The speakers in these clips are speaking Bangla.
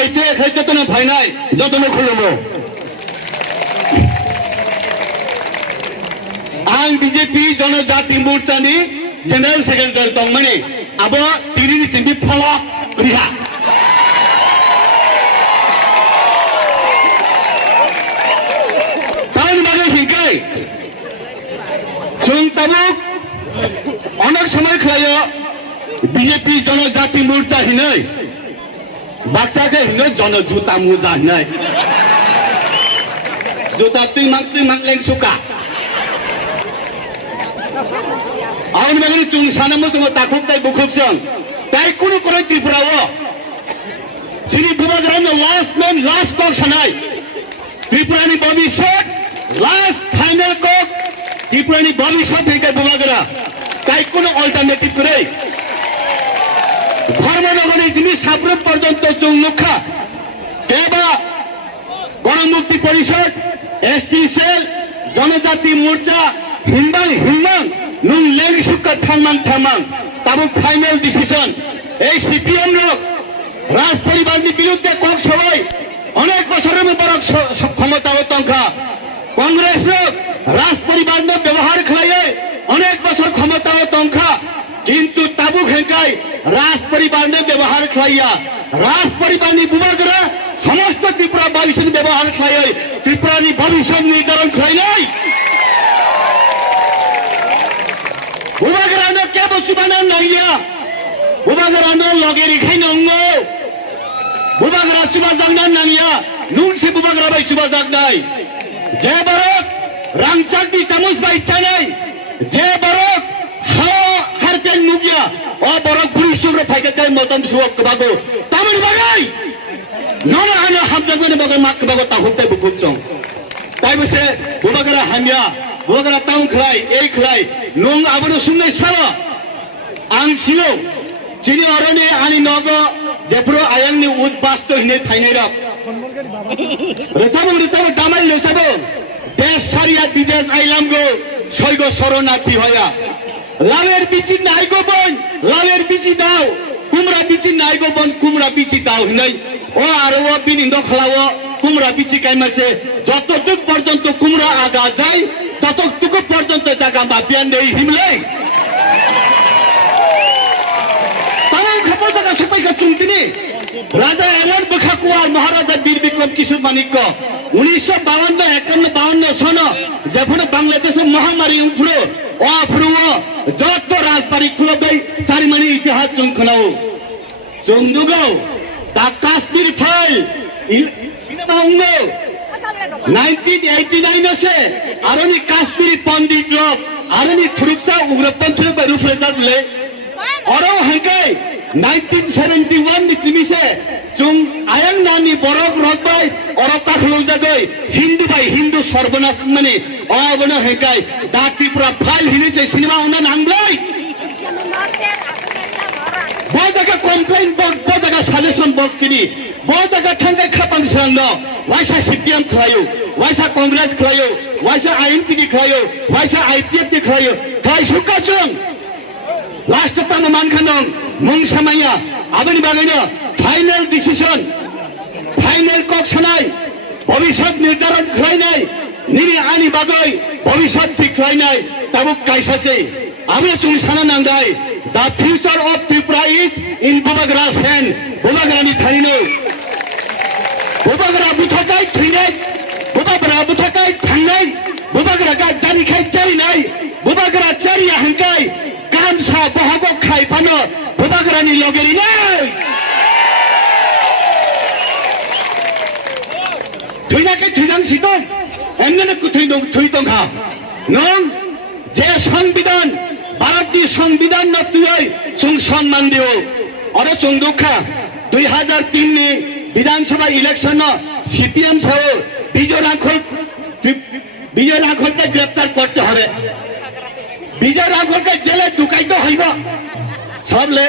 মাইছে খাই যতনে ভাই নাই যতনে খুলবো आं बीजेपी जनजाति मोर्चानि जेनेरेल सेक्रेटारि दंमोन आबो तिरिनि सिमबि फलक रिहा ताउन बागे हिंकै जों ताबुक अनेक समय खायो बीजेपी जनजाति मोर्चा हिनै बाक्साके हिनै जन जुता मुजा हिनै जुता तुइ माक लें सुका आउन बागनि जों सानमो जों ताखुक ताइ बुखुक जों ताइ कुनु कुनु त्रिपुराओ सिनि बुबाग्रानो लास्ट कक सानाय त्रिपुरानि भबिष्यत लास्ट फाइनल कक त्रिपुरानि भबिष्यत हैके बुबाग्रा ताइ कुनु अल्टारनेटिभ करे धर्मनगरनि जिनि साब्रम पर्यन्त जों नुखा एबा गणमुक्ति परिषद एसटी सेल जनजाति मोर्चा हिमबां नुं लें सुका थांमां ताबो फाइनल डिसिजन এই সিপিএম লোক রাজ পরিবারनि বিরুদ্ধে কক সবাই অনেক বছরের বরক ক্ষমতাও তংখা কংগ্রেস লোক রাজ পরিবারनो ব্যবহার খাইয়ে অনেক বছর ক্ষমতাও তংখা কিন্তু তাবু হেঙ্কাই রাজ পরিবারनो ব্যবহার খাইয়া রাজ পরিবারनि বুবাগরা সমস্ত ত্রিপুরা বাবিসন ব্যবহার খাইয়ে ত্রিপুরানি ভবিষ্যৎ নির্ধারণ খাইলাই बुबाग्रानो क्या बस्तु बानान नागिया बुबाग्रानो लगेरि खाइ नंगौ बुबाग्रा सुबा जागना नागिया नुंसे बुबाग्रा बाय सुबा जागनाय जे बरक रांचाक बि तामुस बाय चानाय जे बरक हा हारपेन नुगिया अ बरक बुरि सुग्र फाइका काय मतम सुवक बागो तामनि बागाय नन आनो हामजागने बागै माक बागो ताहुकताय बुकुचं ताइ बसे बुबाग्रा हामिया बुबाग्रा टाउन खलाय ए खलाय नुं आबनो सुंनाय साबा आं सिलो चिनि अरनि आनि नगो जेफ्रो आयांनि उदबास्तो हिने थाइनाय रक रेसाबो दामाय लेसाबो देश सारिया विदेश आइलामगो सयगो शरणार्थी हया लावेर बिचि नायगो बन लावेर बिचि दाव कुमरा बिचि नायगो बन कुमरा बिचि दाव हिनै ओ आरो ओ बिनि नखलावो कुमरा बिचि कायमासे যতটুক পর্যন্ত কুমরা আগা যায় ততটুকু পর্যন্ত জায়গা মাপিয়ান নেই হিমলে তাই খপর জায়গা সবাইকে চুমতিনি রাজা এমন বখাকুয়ার মহারাজা বীর বিক্রম কিশোর মানিক্য 1952 সন যখন বাংলাদেশের মহামারী উঠলো অফ্রুও যত রাজবাড়ি খুলবে চারিমানি ইতিহাস চুমখনাও চুমদুগো তা কাশ্মীর ফাইল সিনেমা উঙ্গো 1989 से आरोनी काश्मीरी पंडित लोग आरोनी थुरुपसा उग्रपंथी पे रूफले जागले औरों हंके 1971 निस्मी से जों आयन नानी बरक रखबाय औरों काखलों जागोय हिंदू सर्वनाश मने औबनो हंके दाती पूरा फाइल हिने से सिनेमा उन्हें नांगलोय बहुत जगह कंप्लेन बॉक्स बहुत जगह सजेशन बॉक्स चिनी बहुत जगह ठंडे खपंग संग वाइसा सीपीएम खलायो वाइसा कांग्रेस खलायो वाइसा आईएनपी खलायो वाइसा आईपीएफ खलायो खाय सुकाचों लास्ट तक मानखानों मुंग समाया आबनि बागैनो फाइनल डिसिजन फाइनल कक सनाय भविष्यत निर्धारण खलायनाय निनि आनि बागै भविष्यत ठीक खलायनाय ताबुक कायसासे आबे जों साना नांदाय The future of Tripura is in Bubagra's hand. Bubagrani thaino. Bubagra buthakai thinai. Bubagra buthakai thanai. Bubagra ga jari khai jari nai. Bubagra jari hangkai. Kamsa bohago khai pano. Bubagrani logeri nai. Thuina ke thujang sidong. Emne ku thuidong ha. Nong je সংবিধান भारतनि संविधान नतुयै जों सम्मान दियो अरे जों दुखा 2003 नि विधानसभा इलेक्शन सीपीएम छौ विजय राघोल के ग्रेप्तार करते हबे विजय राघोल के जेले दुकाइतो हइबो सबले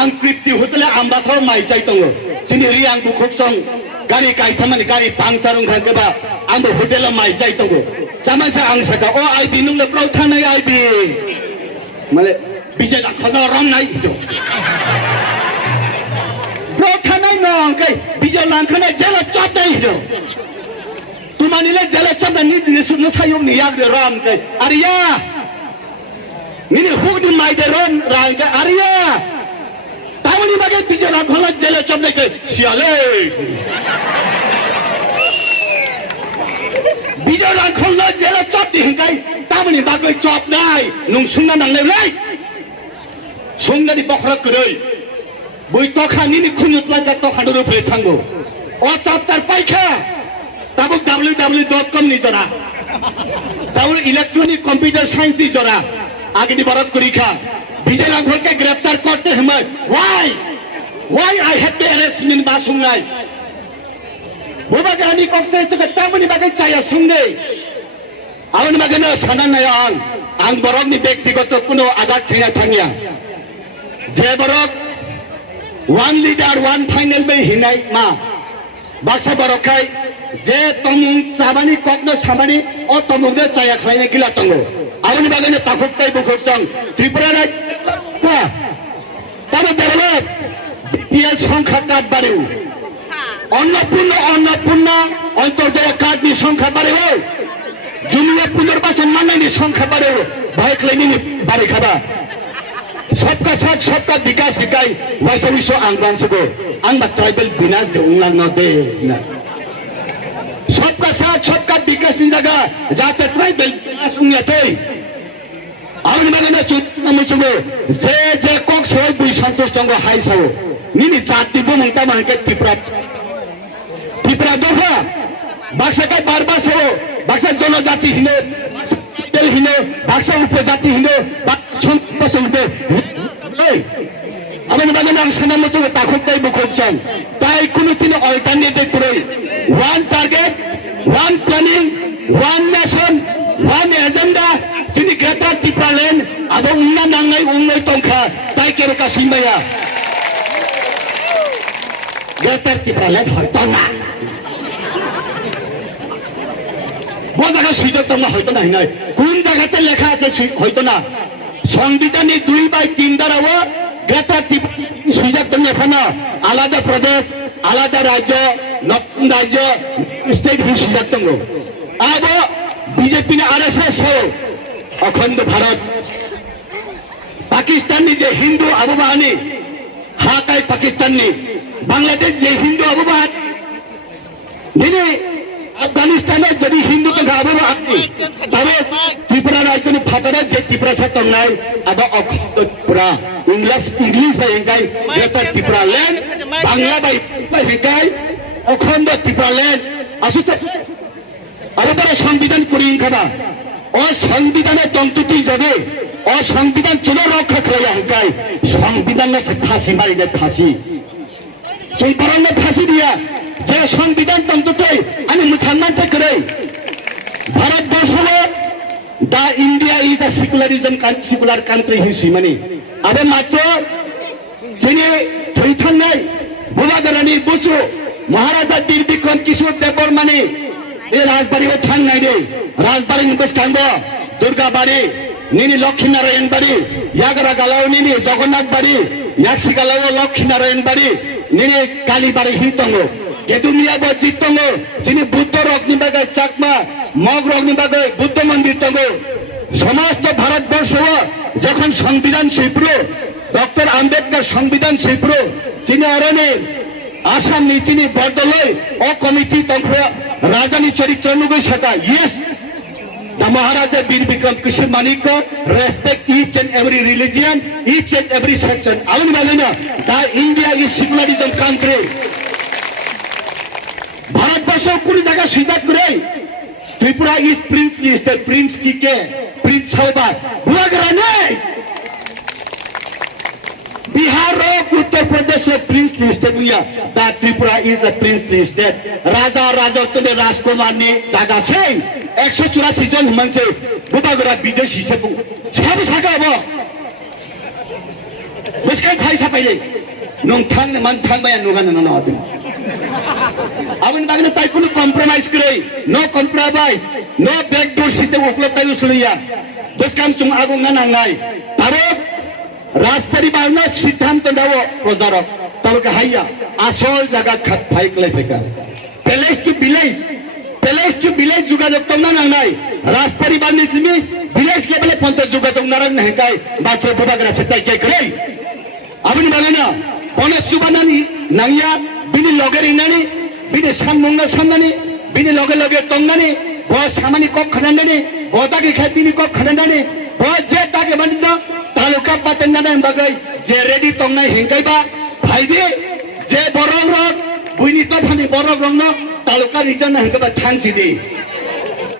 आं तृप्ति होतले आम्बासाव माइ चाइतंगो सिनि रि आं बुखुकसं गारि काइथामानि गारि पांचारुं खाकेबा आंबो होटेलाव माइ चाइतंगो जामासा आं साका ओ आइबि नुंले प्लाव थानाय आइबि माले बिजय राघोल रम नाइ प्लाव थानाय नंगै bijak langkana jela chop dai hido tumani le jela chop na ni sayong ni yak de ram kai Arya ni huk ni mai de ram ran kai Arya tamani bage bijak langkana jela chop dai kai siale bijak langkana jela chop di kai tamani bage chop dai nung sungna nang le lai sungna di bokra kuroi bui tokha ni khunut langa tokha do phe thango o chapter paikha tabu www.com ni jora tabu electronic computer science ni jora आगे ni barat kurikha bijay langkhol ke graftar korte humai why I had to arrest min ba sungai boba gani kokse to tamani bagai chaya sungai awan magana sanan na ang borok ni ব্যক্তিগত কোনো আঘাত ঠেঙা থাঙ্গিয়া যে borok one leader one final be hinai ma baksa borokai je tomung sabani kokno sabani o tomung de chaya khaine gila tongo awani bagane takuk tai bukhok chang tripura na ka tare develop BPL সংখ্যা কাট বাড়েও অন্নপূর্ণা অন্তর্জাতীয় কাট নি সংখ্যা বাড়েও জুনিয়া পুজোর পাশে মানাইনি সংখ্যা বাড়েও ভাই ক্লাইনি বাড়ি খাবা सबका साथ सबका विकास सिकाई वैसे विश्व आंगवान सको आंग ट्राइबल विनाश दे उंगला न दे सबका साथ सबका विकास नि जगह जाते ट्राइबल विनाश उंगला तोय आउन माने चुना मुसुगो जे कोक सोय बुई संतोष तंगो हाई सावो निनि जाति बु मंता मानके त्रिपुरा दोहा बाक्सा काय बारबार सावो बाक्सा जनजाति हिने हिने बाक्सा उपजाति हिने संपसंपे amani bagana ang sanam mo takot tay bukod chan tay kuno tino alternative kuroi one target one planning one nation one agenda sini greater Tripura abo unna nangai unnoy tongkha tay kero ka simbaya greater Tripura hoyto na bo jaga suijog tong hoyto na hinai kun jagate lekha ache hoyto na সংবিধানে 2/3 দ্বারা গ্রেটার ত্রিপুরা সুযোগ তঙ্গে ফানা আলাদা প্রদেশ আলাদা রাজ্য নতুন রাজ্য স্টেট সুযোগ তঙ্গ আব বিজেপি না আরএসএস অখণ্ড ভারত পাকিস্তানি যে হিন্দু আবহাওয়ানি হাকাই পাকিস্তানি বাংলাদেশ যে হিন্দু আবহাওয়া দিনে আফগানিস্তানের যদি হিন্দু কে আবহাওয়া আপনি তবে त्रिपुरा राज्य ने फाटरा जे त्रिपुरा से तंगनाय अब अखंड त्रिपुरा इंग्लिश बाय इंगाय ग्रेटर त्रिपुरा लैंड बांग्ला बाय इंगाय अखंड त्रिपुरा लैंड আসুতে আরবারে সংবিধান করিন খাবা ও সংবিধানে তন্তুটি যাবে ও সংবিধান চলো রক্ষা করে আঙ্কাই সংবিধান না সে ফাঁসি মারিলে ফাঁসি তুই পরনে ফাঁসি দিয়া যে সংবিধান তন্তুটি আমি মুসলমান থেকে Bharatvarsha The India is a secular country history mani. Abe matro jene thaitan nai Bulagarani buchu Maharaja Bir Bikram Kishore Debor mani e Rajbari o thang nai de Rajbari nibes kango Durga Bari nini Lakshmi Narayan Bari Yagara Galao nini Jagannath Bari Yakshi Galao Lakshmi Narayan Bari nini Kali Bari hitongo Kedunia bo jitongo jini Buddha rokni bagai chakma Mog অগ্নিবাদে বুদ্ধ মন্দির তঙ্গ সমস্ত ভারতবর্ষ যখন সংবিধান শিল্প ডক্টর আম্বেদকর সংবিধান শিল্প চিনি অরণে আসাম নিচিনি বরদলৈ ও কমিটি তঙ্গ রাজধানী চরিত্র অনুগৈ সাথা yes the Maharaja Bir Bikram Kishore Manikko respect each and every religion each and every section avani malena the India is secularism country Bharatvarsha কোন জায়গা সুযোগ করে Tripura is princely state, Prince Kike, Prince Salva, Bulagarane. Bihar Uttar Pradesh princely state niya. That Tripura is a princely state. Raja tone Rajkumar ni jaga se 184 জন মানুষ Bulagar বিদেশি se সব সাগাবো Meskai bhai sapaile nong thang man thang bayan nugan na adin Awan bagna tai kuno compromise करे no compromise no backdoor system uklo tai usliya beskam chung agung na nangai taro রাজপরিবার সিদ্ধান্ত দাও প্রজারক तालुका हाइया आसल जगह खात फाइक लाई फेका पैलेस टू विलेज जुगाजोग तंगना नांगनाय राज परिवार निसिमी विलेज लेवले पंत जुगाजोग नारंग नहकाय बाथ्रो बबाग्रा सेताय के गरै आबुनि बालाना पनेस सुबानानि नांगिया बिनि लगे रिनानि बिनि सानमुंना साननानि बिनि लगे लगे तंगनानि ब सामानि कक खनांदानि ब दागि खाय बिनि कक खनांदानि ब जे तागे मानिनो तालुका पातेननानै बागै जे रेडि तंनाय हेंगायबा फायदि जे बरं रग बुइनि तो फानि बरं रंनो तालुका रिजन हेंगाबा थांसिदि